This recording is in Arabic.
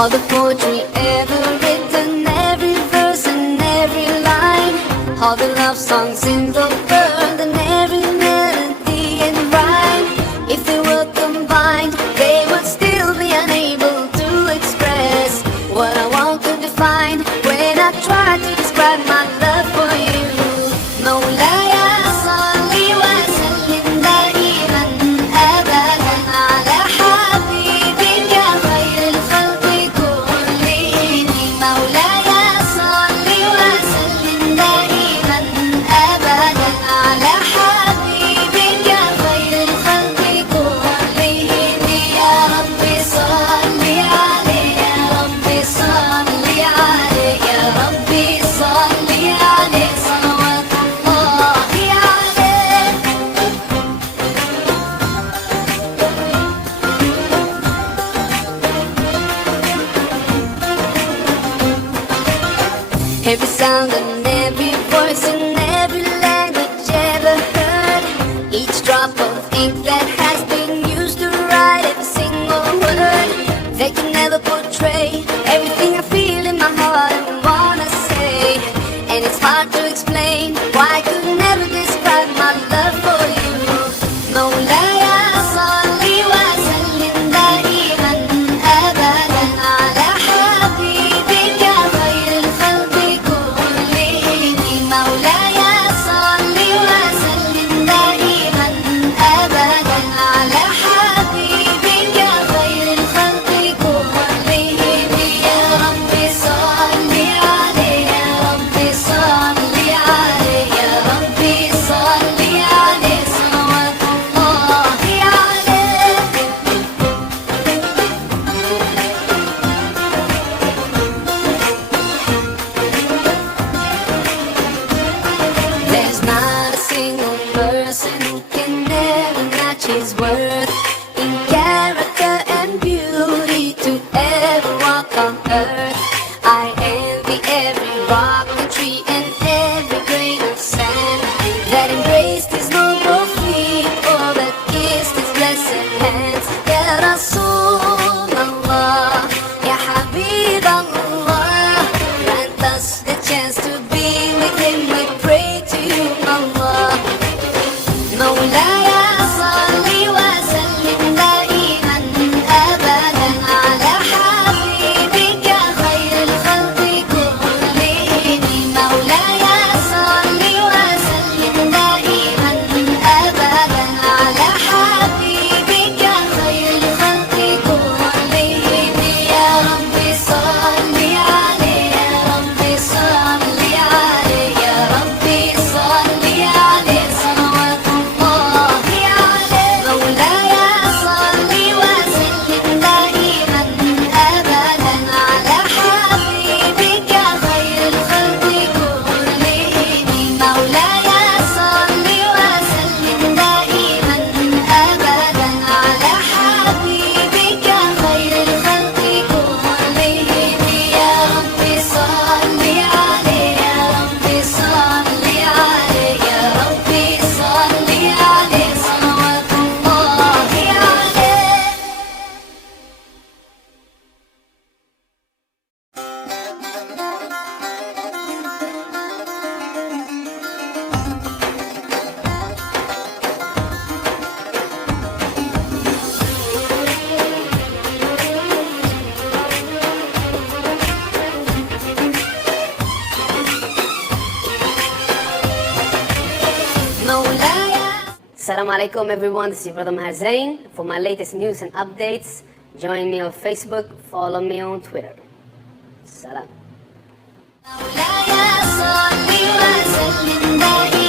all the poetry ever written, every verse and every line, all the love songs in the world and every melody and rhyme. If they were combined, they would still be unable to express what I want to define when I try to describe my love for you. مولاي صل وسلم دائما أبدا على حبيبك خير الخلق كلهم. مولاي صل وسلم دائما أبدا على حبيبك خير الخلق كلهم. يا رب صل عليه، يا رب صل عليه، يا رب صل عليه صلوات الله عليه. Every sound and every voice in every language ever heard, each drop of ink that has been used to write every single word, they can never portray everything I feel in my heart and wanna say. And it's hard to explain why I could never describe my love for you. مولاي صل وسلم دائما أبدا على حبيبك خير الخلق كلهم. مولاي صل وسلم دائما أبدا على حبيبك خير الخلق كلهم. يا رب صل عليه، يا رب صل عليه، يا رب صل عليه صلوات الله عليه. There's not a single person who can ever match his worth in character and beauty to ever walk on earth. I envy every rock and tree and every grain of sand that embraced his noble feet or that kissed his blessed hands. Ya Rasulallah, Ya Habib Allah, grant us the chance to be with him. We pray to you, Allah. مولاي صل وسلم دائما أبدا على حبيبك خير الخلق كلهم. مولاي صل وسلم دائما أبدا على حبيبك خير الخلق كلهم. يا رب صل عليه، يا رب صل عليه، يا رب صل عليه صلوات الله عليه. مولاي صل وسلم دائما أبدا على حبيبك خير الخلق كلهم. مولاي صل وسلم دائما أبدا على حبيبك خير الخلق كلهم. يا رب صل عليه، يا رب صل عليه، يا رب صل عليه صلوات الله عليه. Assalamu alaikum everyone, this is your brother Maher Zain. For my latest news and updates, join me on Facebook, follow me on Twitter. Salam. مولاي صل وسلم دائما